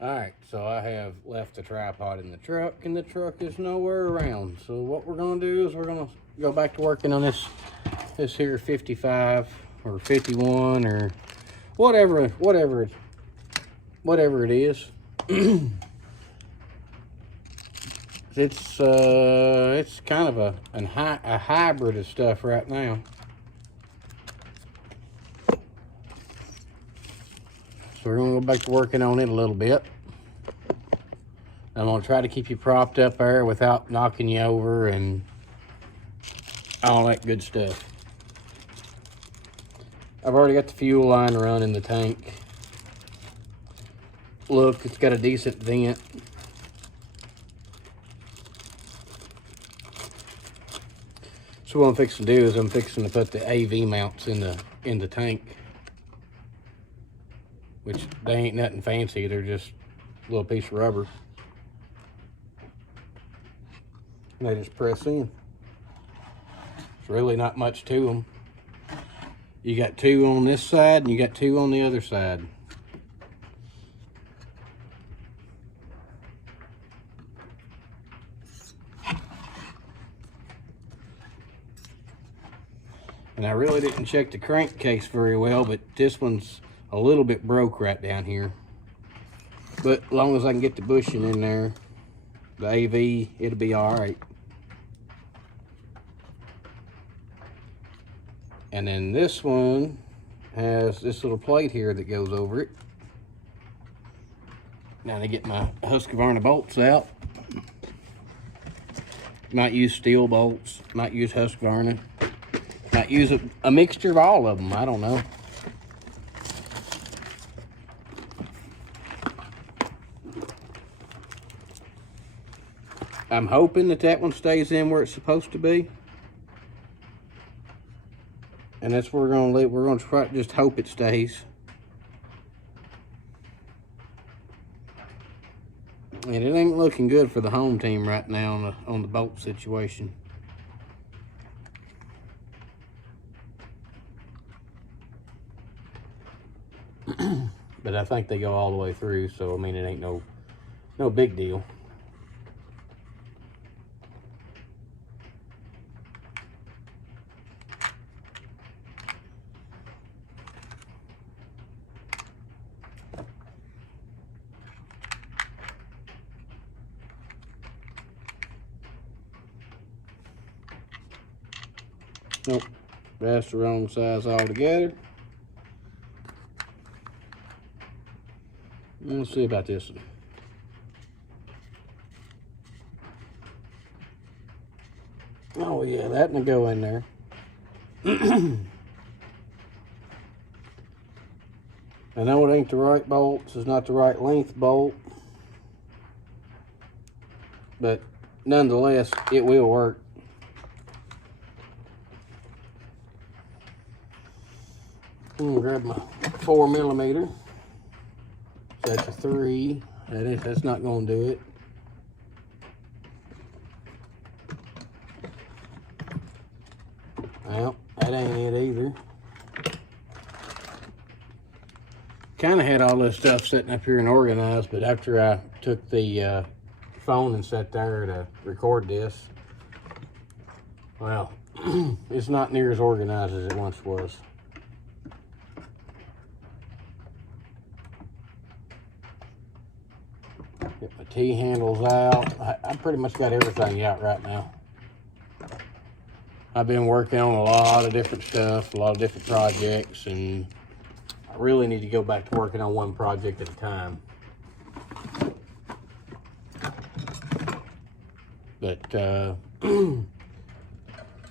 Alright, so I have left the tripod in the truck, and the truck is nowhere around. So what we're going to do is we're going to go back to working on this here 55 or 51 or whatever it is. It's kind of a hybrid of stuff right now. So we're going to go back to working on it a little bit. I'm going to try to keep you propped up there without knocking you over and all that good stuff. I've already got the fuel line run in the tank. Look, it's got a decent vent. So what I'm fixing to do is I'm fixing to put the AV mounts in the tank. Which they ain't nothing fancy, they're just a little piece of rubber. And they just press in. It's really not much to them. You got two on this side and you got two on the other side. And I really didn't check the crankcase very well, but this one's a little bit broke right down here. But as long as I can get the bushing in there, the AV, it'll be all right. And then this one has this little plate here that goes over it. Now to get my Husqvarna bolts out. Might use steel bolts, might use Husqvarna. Might use a mixture of all of them, I don't know. I'm hoping that one stays in where it's supposed to be. And that's where we're gonna leave. We're gonna try to just hope it stays. And it ain't looking good for the home team right now on the bolt situation. But I think they go all the way through, so I mean it ain't no big deal. Nope, that's the wrong size altogether. Let's see about this one. Oh yeah, that will go in there. I know it ain't the right bolts, it's not the right length bolt, but nonetheless, it will work. I'm gonna grab my 4mm. That's a 3. That's not gonna do it. Well, that ain't it either. Kind of had all this stuff sitting up here and organized, but after I took the phone and sat there to record this, well, it's not near as organized as it once was. Get my T-handles out. I pretty much got everything out right now. I've been working on a lot of different stuff, a lot of different projects, and I really need to go back to working on one project at a time. But,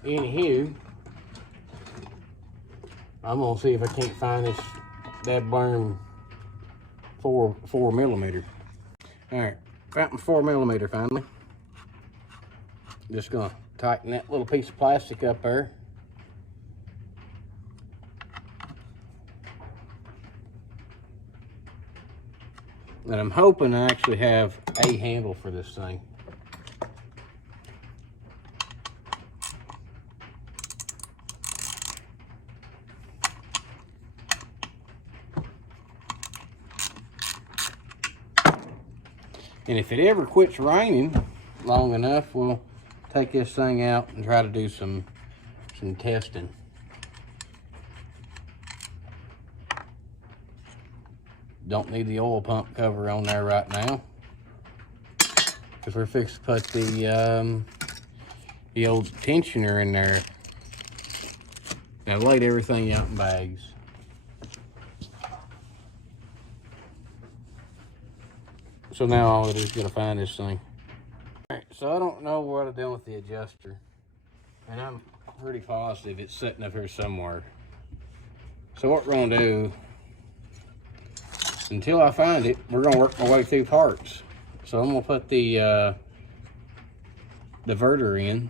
anywho, I'm gonna see if I can't find that burn 4mm. All right, got my 4mm finally. Just gonna tighten that little piece of plastic up there. And I'm hoping I actually have a handle for this thing. And if it ever quits raining long enough, we'll take this thing out and try to do some testing. Don't need the oil pump cover on there right now, because we're fixing to put the old tensioner in there. I've laid everything out in bags. So now all it is gonna find this thing. All right, so I don't know what I've done with the adjuster, and I'm pretty positive it's sitting up here somewhere. So what we're gonna do, until I find it, we're gonna work my way through parts. So I'm gonna put the diverter in,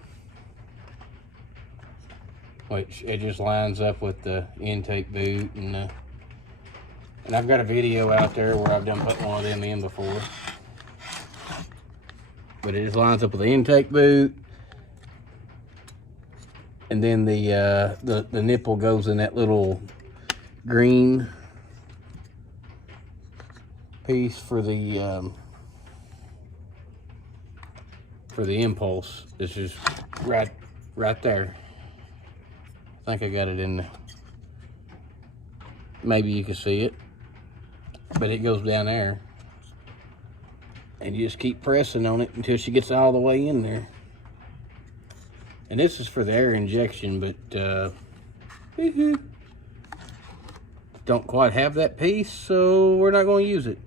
which it just lines up with the intake boot, and I've got a video out there where I've done put one of them in before. But it just lines up with the intake boot, and then the nipple goes in that little green piece for the impulse. This is right there. I think I got it in there. Maybe you can see it, but it goes down there, and you just keep pressing on it until she gets all the way in there. And this is for the air injection, but don't quite have that piece, so we're not going to use it.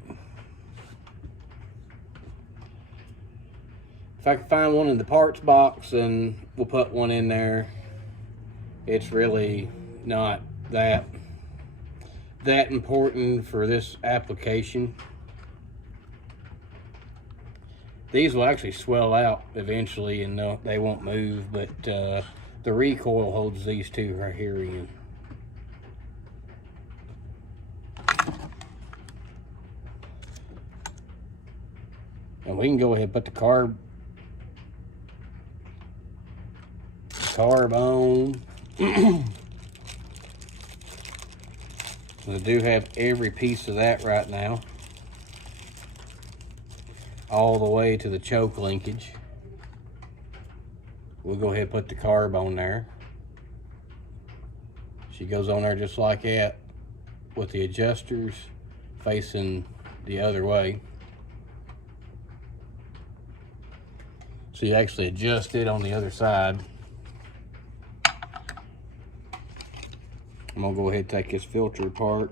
If I can find one in the parts box, then we'll put one in there. It's really not that important for this application. These will actually swell out eventually, and they won't move, but the recoil holds these two right here in. And we can go ahead and put the carb on. I do have every piece of that right now, all the way to the choke linkage. We'll go ahead and put the carb on there. She goes on there just like that, with the adjusters facing the other way. So you actually adjust it on the other side. I'm gonna go ahead and take this filter apart.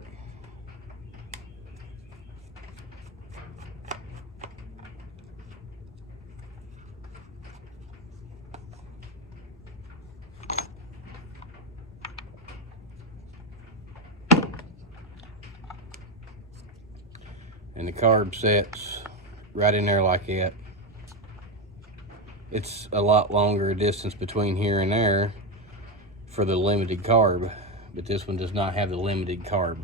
And the carb sets right in there like that. It's a lot longer distance between here and there for the limited carb, but this one does not have the limited carb.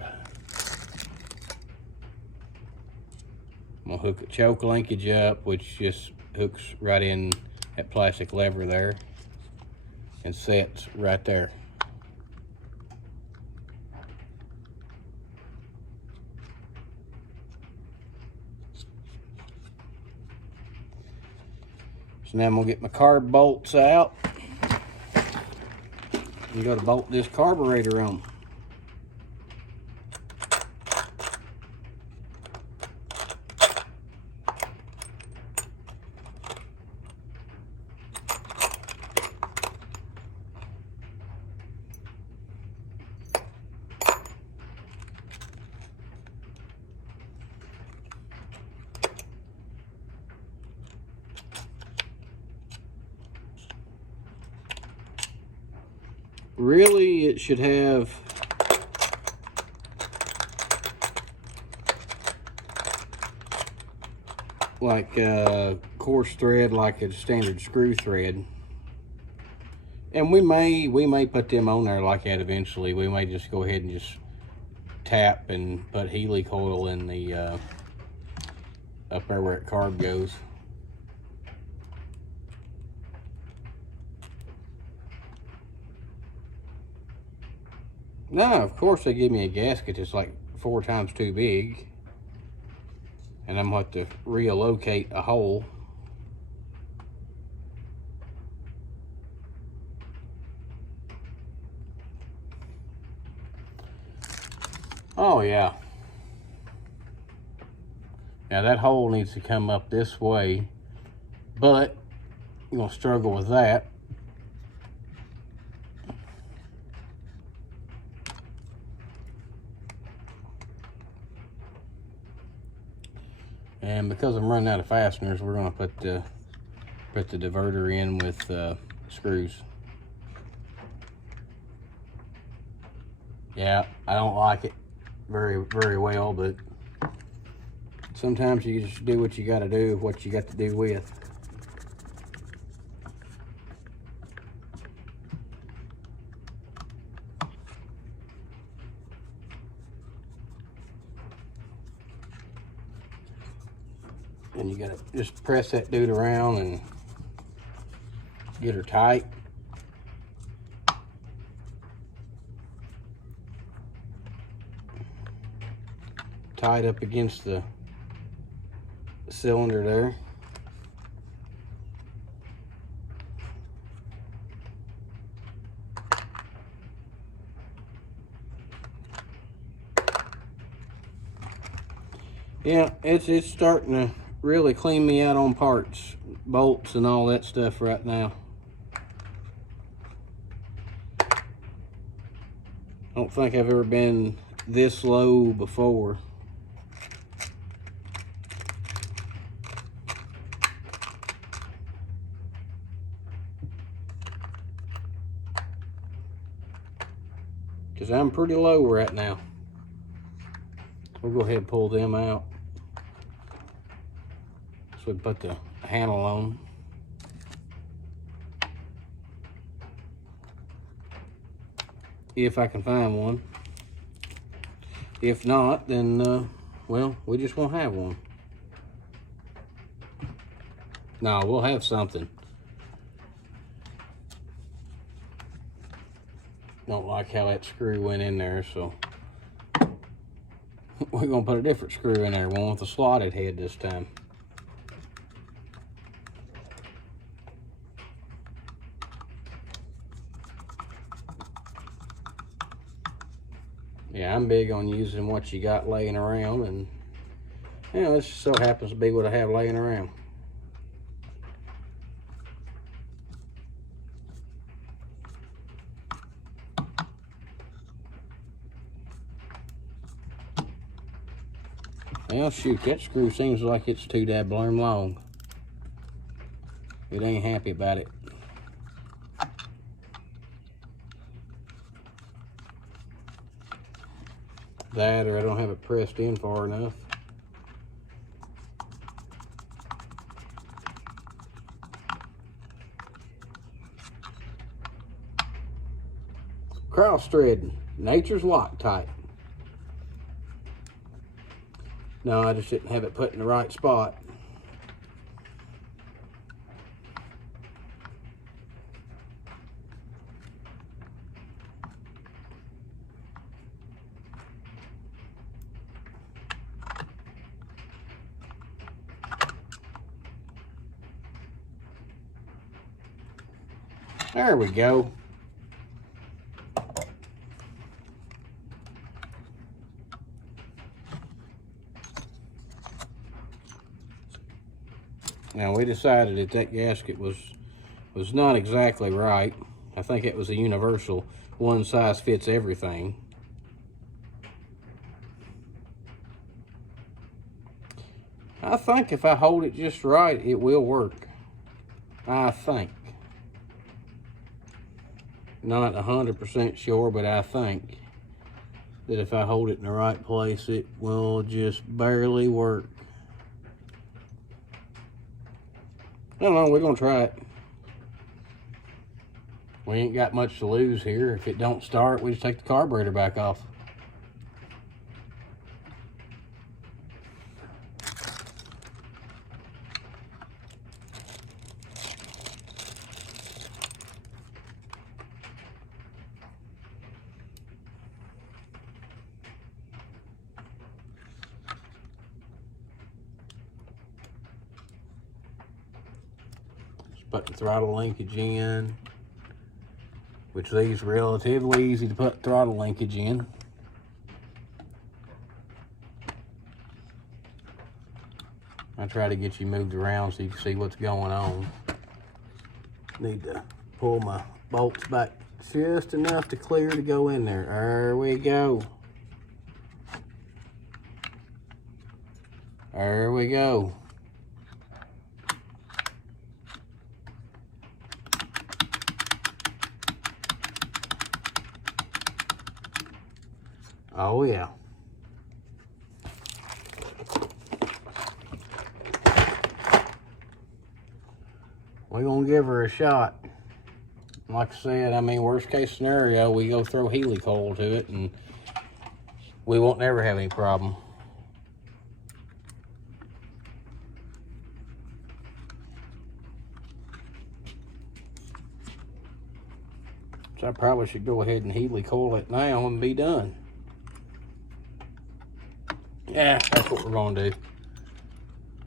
I'm gonna hook a choke linkage up, which just hooks right in that plastic lever there and sets right there. So now I'm gonna get my carb bolts out. You got to bolt this carburetor on. Really, it should have like a coarse thread, like a standard screw thread. And we may put them on there like that eventually. We may just go ahead and just tap and put Healy coil in the up there where the carb goes. No, of course they give me a gasket that's like 4 times too big. and I'm going to have to relocate a hole. Oh yeah. Now that hole needs to come up this way, but you're gonna struggle with that. And because I'm running out of fasteners, we're gonna put the diverter in with screws. Yeah, I don't like it very well, but sometimes you just do what you got to do, what you got to do with. And you gotta just press that dude around and get her tight. Tied up against the cylinder there. Yeah, it's starting to really clean me out on parts, bolts and all that stuff right now. I don't think I've ever been this low before. Because I'm pretty low right now. We'll go ahead and pull them out. So we put the handle on. If I can find one. If not, then, well, we just won't have one. No, we'll have something. Don't like how that screw went in there, so we're gonna put a different screw in there, one with a slotted head this time. Yeah, I'm big on using what you got laying around, and you know, this just so happens to be what I have laying around. Well, shoot, that screw seems like it's too dablum long. It ain't happy about it. That, or I don't have it pressed in far enough. Cross threading, nature's Loctite. No, I just didn't have it put in the right spot. There we go. Now we decided that that gasket was not exactly right. I think it was a universal one size fits everything. I think if I hold it just right, it will work. I think. Not 100% sure, but I think that if I hold it in the right place, it will just barely work. I don't know, we're gonna try it. We ain't got much to lose here. If it don't start, we just take the carburetor back off. put the throttle linkage in, which these are relatively easy to put throttle linkage in. I try to get you moved around so you can see what's going on. Need to pull my bolts back just enough to clear to go in there. There we go. There we go. Oh yeah. We're gonna give her a shot. Like I said, I mean, worst case scenario, we go throw helicoil to it and we won't never have any problem. So I probably should go ahead and helicoil it now and be done. Yeah, that's what we're gonna do.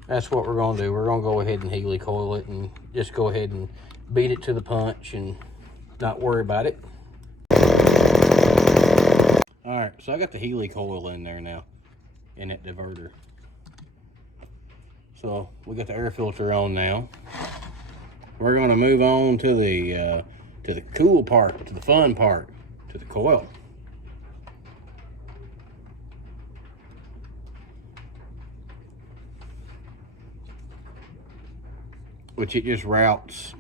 That's what we're gonna do. We're gonna go ahead and helicoil it and just go ahead and beat it to the punch and not worry about it. All right, so I got the helicoil in there now, in that diverter. So we got the air filter on now. We're gonna move on to the cool part, to the fun part, to the coil. Which it just routes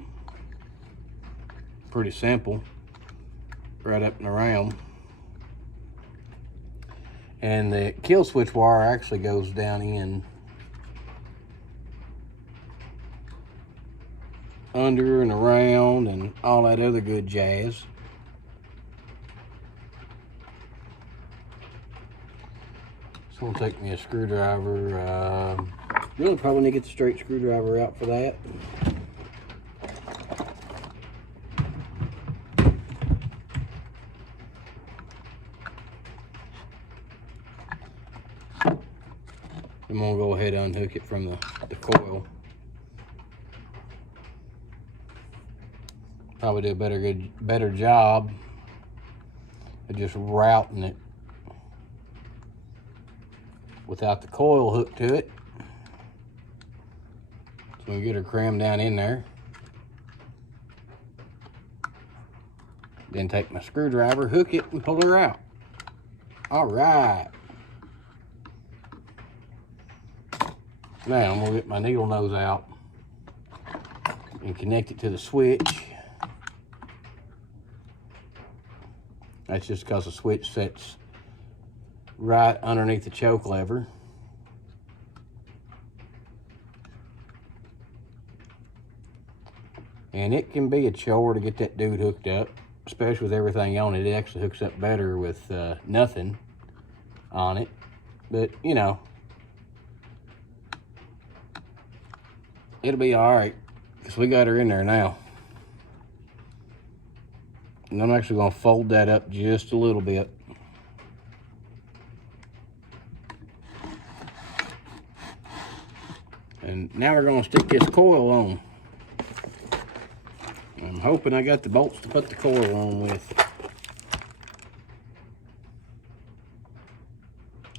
pretty simple, right up and around. And the kill switch wire actually goes down in under and around and all that other good jazz. It's gonna take me a screwdriver. Really probably need to get the straight screwdriver out for that. I'm gonna go ahead and unhook it from the coil. Probably do a better job of just routing it without the coil hooked to it. So we get her crammed down in there. Then take my screwdriver, hook it, and pull her out. All right. Now I'm gonna get my needle nose out and connect it to the switch. That's just because the switch sits right underneath the choke lever. And it can be a chore to get that dude hooked up, especially with everything on it. It actually hooks up better with nothing on it. But, you know, it'll be all right because we got her in there now. And I'm actually going to fold that up just a little bit. And now we're going to stick this coil on. I'm hoping I got the bolts to put the coil on with.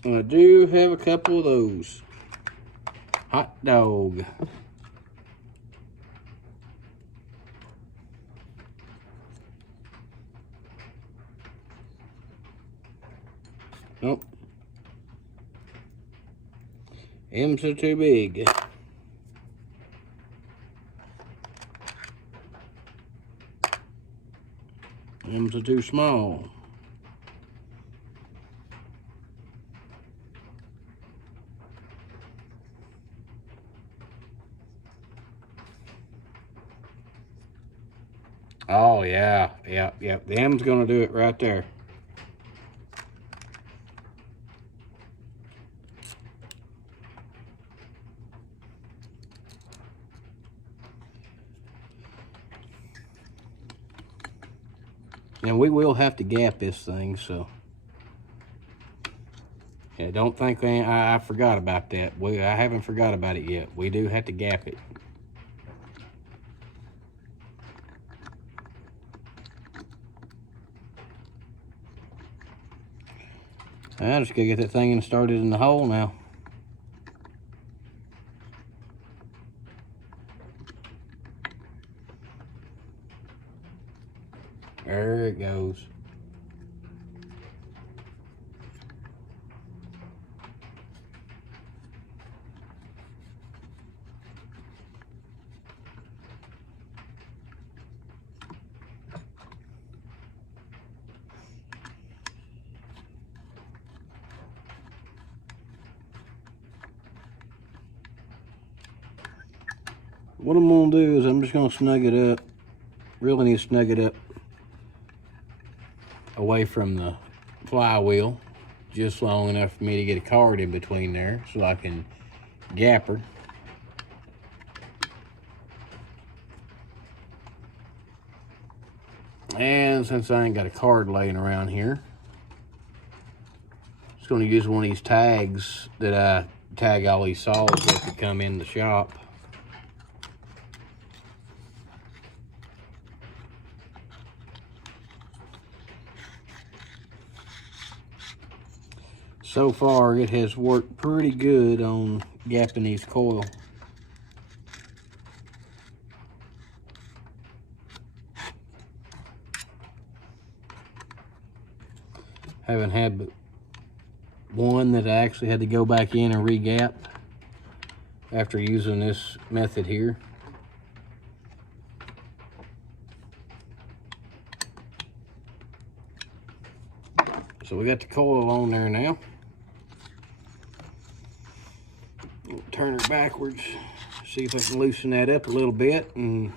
And I do have a couple of those. Hot dog. Nope. M's are too big. M's are too small. Oh yeah, yeah. The M's gonna do it right there. And we will have to gap this thing, so yeah, don't think I forgot about that. I haven't forgot about it yet. We do have to gap it. I just gotta get that thing started in the hole now. There it goes. What I'm gonna do is I'm just gonna snug it up. Really need to snug it up away from the flywheel, just long enough for me to get a card in between there so I can gap her. And since I ain't got a card laying around here, I'm just gonna use one of these tags that I tag all these saws with that come in the shop. So far, it has worked pretty good on gapping these coil. Haven't had but one that I actually had to go back in and re-gap after using this method here. So we got the coil on there now. Turn her backwards, see if I can loosen that up a little bit. And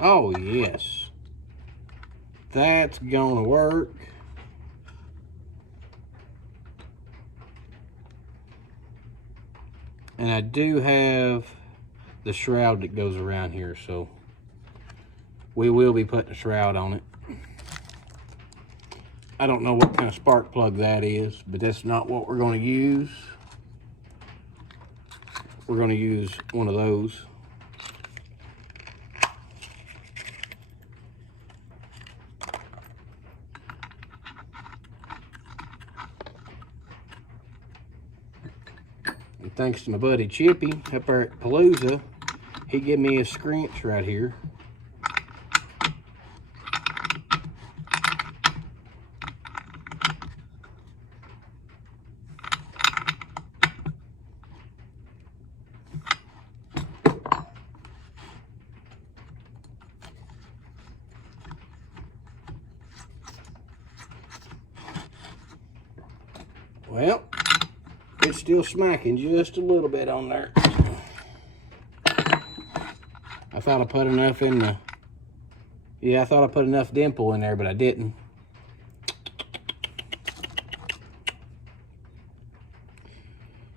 oh yes, that's gonna work. And I do have the shroud that goes around here, so we will be putting a shroud on it. I don't know what kind of spark plug that is, but that's not what we're going to use. We're going to use one of those. And thanks to my buddy Chippy up there at Palooza, he gave me a scrunch right here. Well, it's still smacking just a little bit on there. I thought I put enough in the... Yeah, I thought I put enough dimple in there, but I didn't.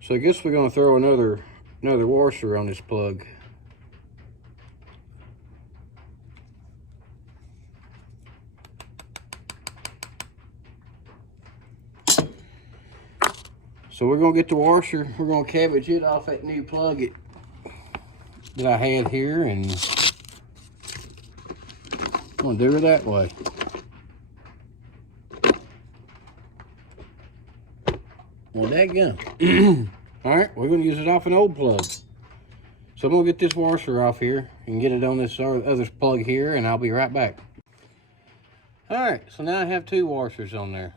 So I guess we're going to throw another washer on this plug. So we're gonna get the washer, we're gonna cabbage it off that new plug that I had here, and I'm gonna do her that way. Well, dadgum. All right, we're gonna use it off an old plug. So I'm gonna get this washer off here and get it on this other plug here, and I'll be right back. All right, so now I have two washers on there.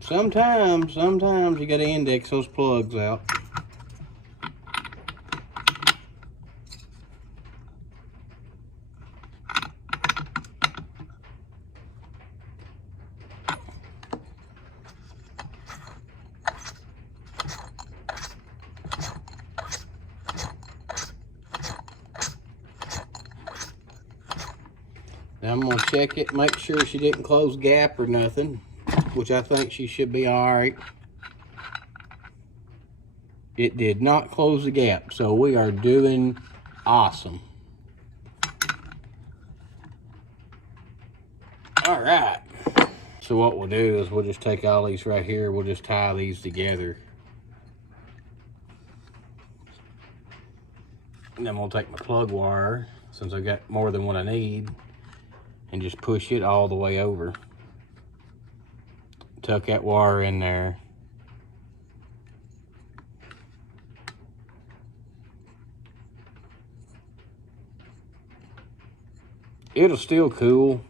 Sometimes you gotta index those plugs out. Now I'm gonna check it, make sure she didn't close gap or nothing, which I think she should be all right. It did not close the gap, so we are doing awesome. All right. So what we'll do is we'll just take all these right here, we'll just tie these together. And then I'm gonna take my plug wire, since I got more than what I need, and just push it all the way over. Tuck that wire in there. It'll still cool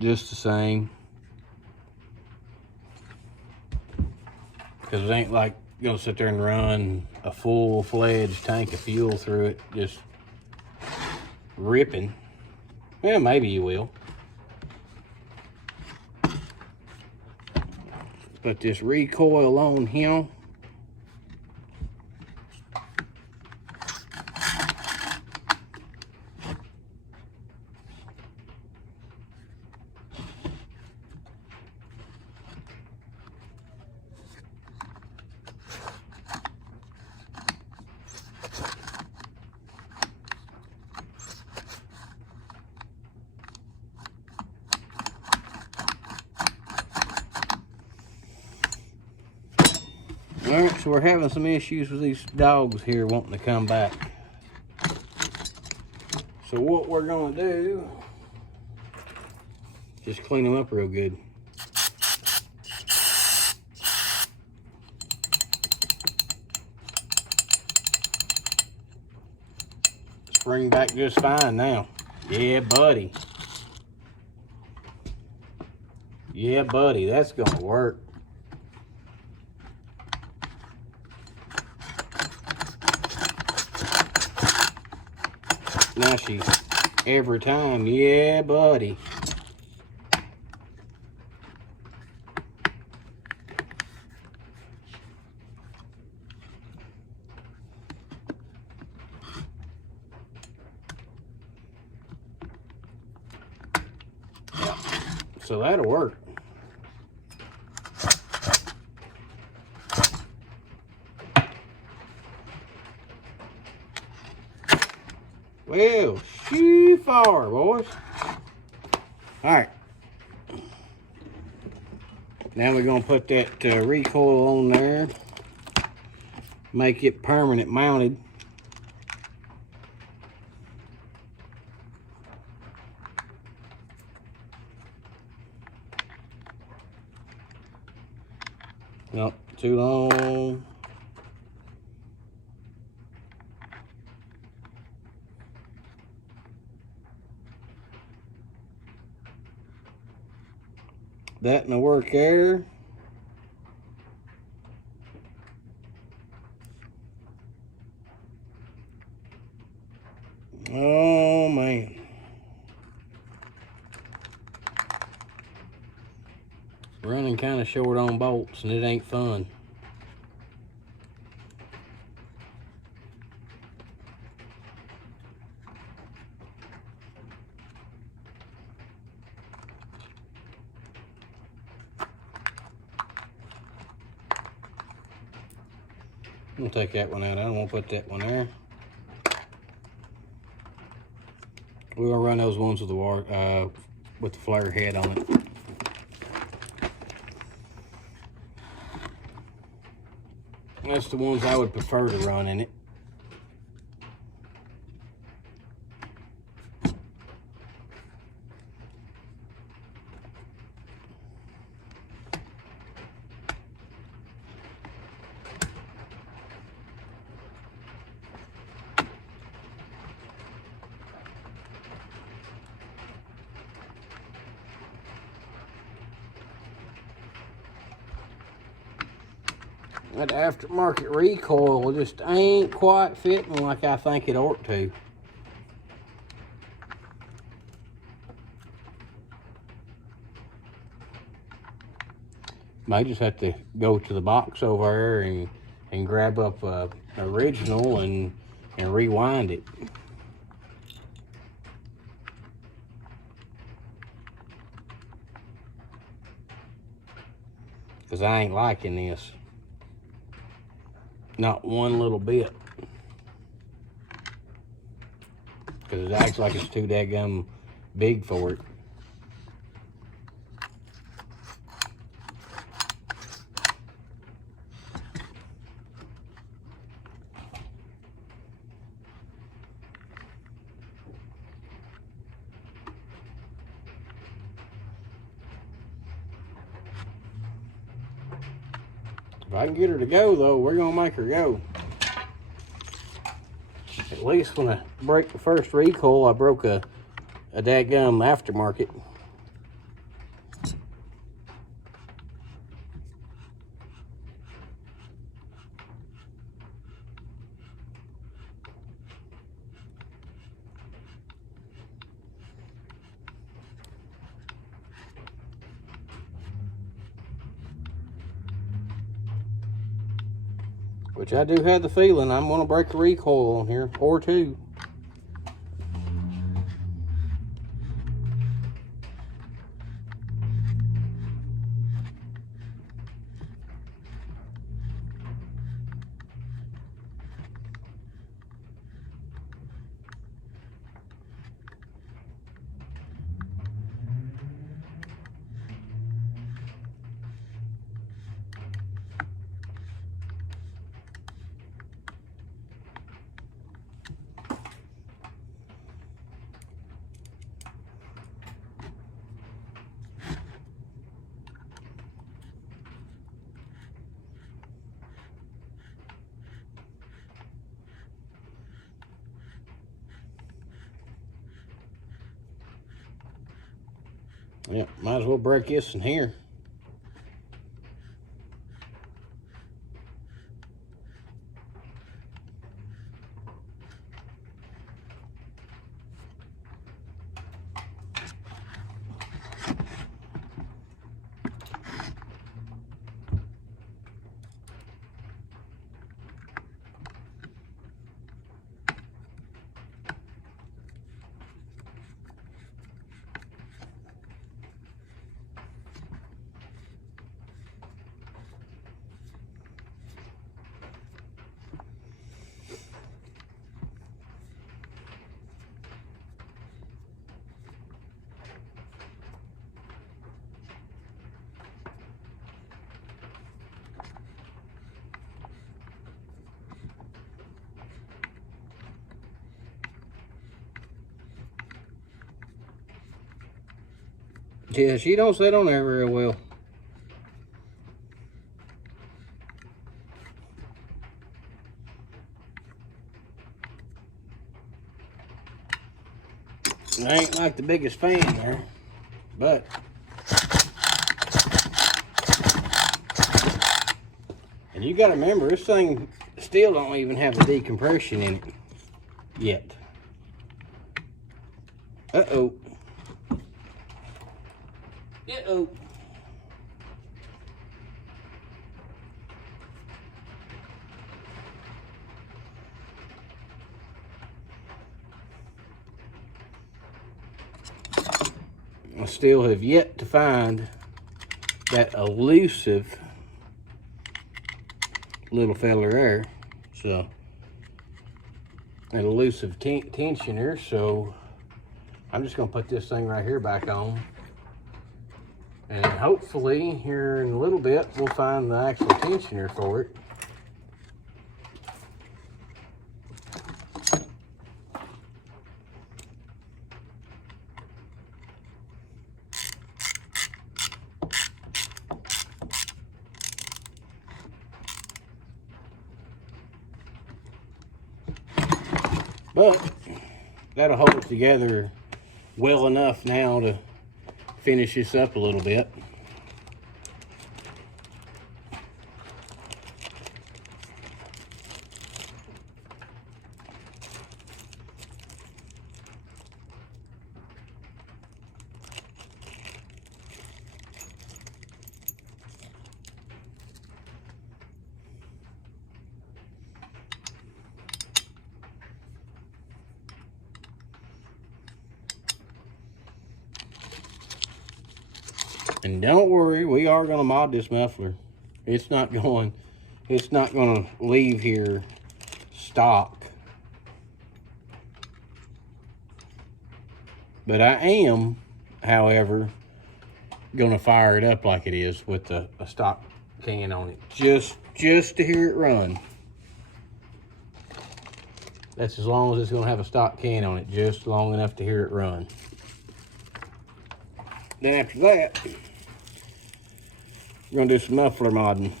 just the same, because it ain't like gonna sit there and run a full-fledged tank of fuel through it, just ripping. Well, maybe you will. Put this recoil on here. Alright, so we're having some issues with these dogs here wanting to come back. So what we're going to do, just clean them up real good. Spring back just fine now. Yeah, buddy. Yeah, buddy, that's going to work. Now she's every time, yeah, buddy. Yeah. So that'll work. Well, she far, boys. All right. Now we're gonna put that recoil on there, make it permanent mounted. Nope, too long. That and the work there. Oh man. Running kind of short on bolts and it ain't fun. I'm gonna take that one out. I don't want to put that one there. We're gonna run those ones with the wire, with the flare head on it. That's the ones I would prefer to run in it. That aftermarket recoil just ain't quite fitting like I think it ought to. Might just have to go to the box over there and grab up a original and rewind it. Cause I ain't liking this. Not one little bit. Because it acts like it's too daggum big for it. If I can get her to go, though, we're gonna make her go. At least when I break the first recoil, I broke a dadgum aftermarket. Which I do have the feeling I'm gonna break a recoil on here, or two. Yep, might as well break this in here. Yeah, she don't sit on there very well. I ain't like the biggest fan there, but and you gotta remember, this thing still don't even have a decompression in it yet. Uh-oh. Uh-oh. I still have yet to find that elusive little fella there. So, an elusive tensioner. So, I'm just going to put this thing right here back on. And hopefully, here in a little bit, we'll find the actual tensioner for it. But that'll hold it together well enough now to finish this up a little bit. And don't worry, we are going to mod this muffler. It's not going to leave here stock. But I am, however, going to fire it up like it is with a stock can on it. Just to hear it run. That's as long as it's going to have a stock can on it. Just long enough to hear it run. Then after that, we're going to do some muffler modding.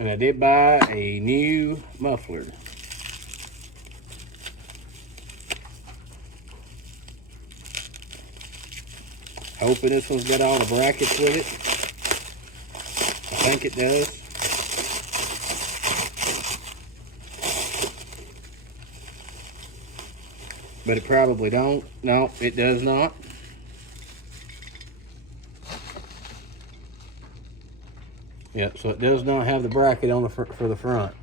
And I did buy a new muffler. Hoping this one's got all the brackets with it. I think it does. But it probably don't. No, it does not. Yep, so it does not have the bracket on the for the front.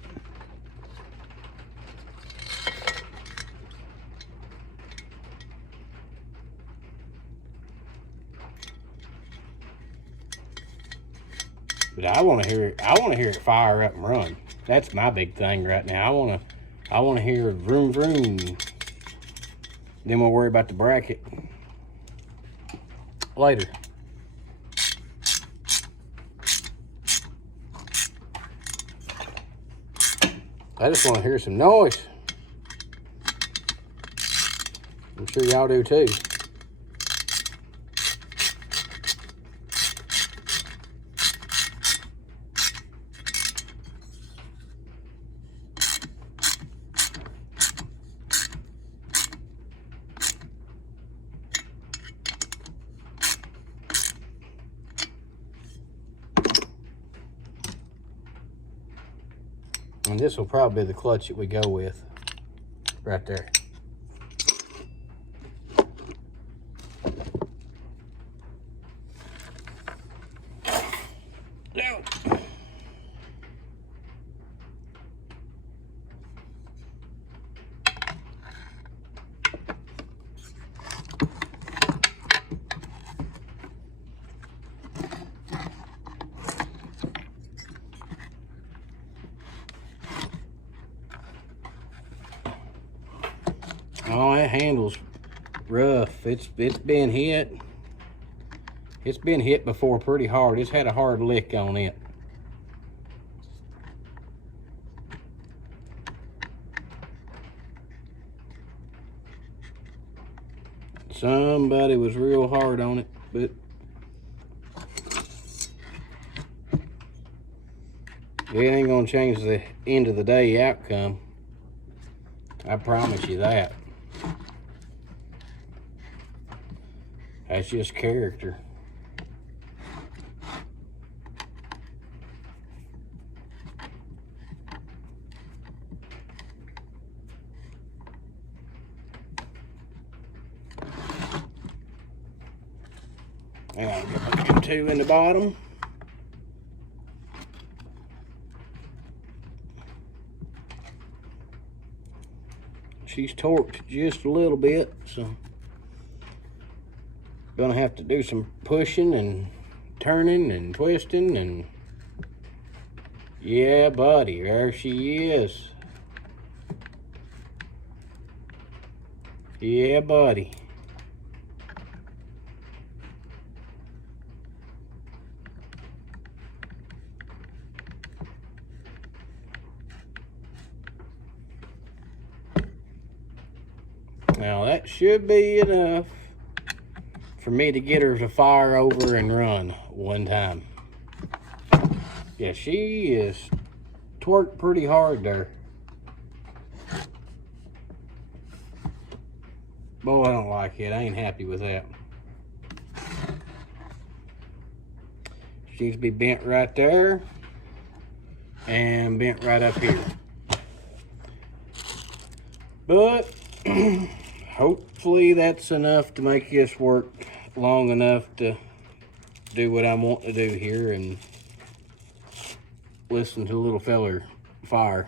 But I want to hear it. I want to hear it fire up and run. That's my big thing right now. I want to hear vroom vroom. Then we'll worry about the bracket later. I just want to hear some noise. I'm sure y'all do too. And this will probably be the clutch that we go with right there. No. Oh, that handle's rough. It's been hit. It's been hit before pretty hard. It's had a hard lick on it. Somebody was real hard on it, but it ain't gonna change the end of the day outcome. I promise you that. That's just character. And I'll get two in the bottom. She's torqued just a little bit, so gonna have to do some pushing and turning and twisting and yeah, buddy, there she is. Yeah, buddy. Now that should be enough for me to get her to fire over and run one time. Yeah, she is twerked pretty hard there. Boy, I don't like it. I ain't happy with that. She needs to be bent right there and bent right up here. But hopefully that's enough to make this work long enough to do what I want to do here and listen to the little feller fire.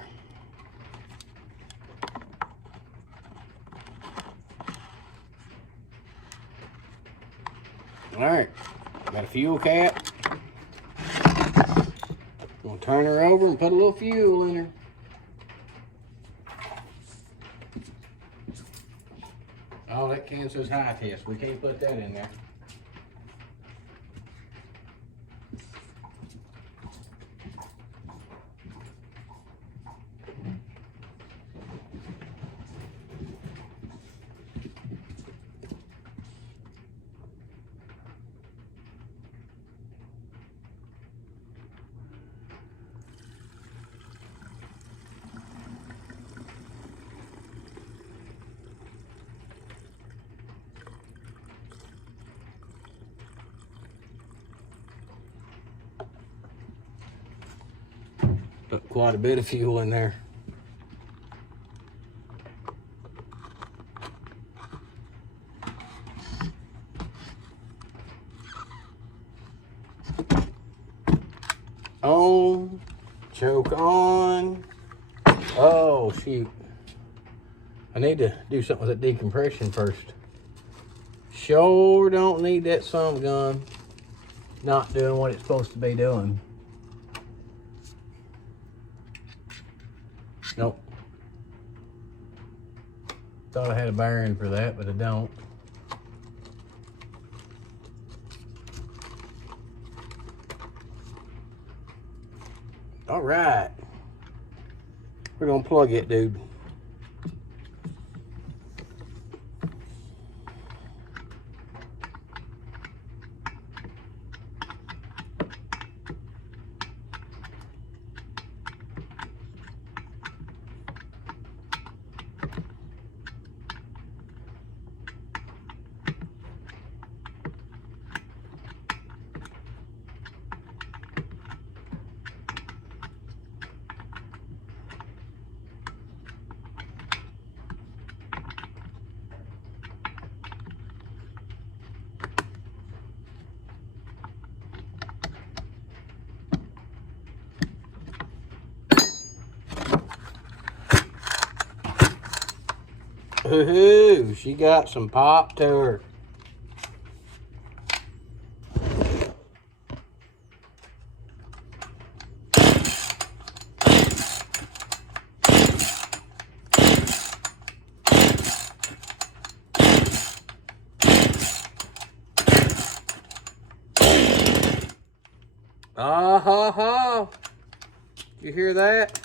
All right, got a fuel cap. Gonna turn her over and put a little fuel in her. Oh, that can says high test. We can't put that in there. Put quite a bit of fuel in there. On, choke on. Oh shoot. I need to do something with that decompression first. Sure don't need that sump gun not doing what it's supposed to be doing. Nope. Thought I had a bearing for that, but I don't. All right. We're gonna plug it, dude. Ooh, she got some pop to her. Ah ha ha. You hear that?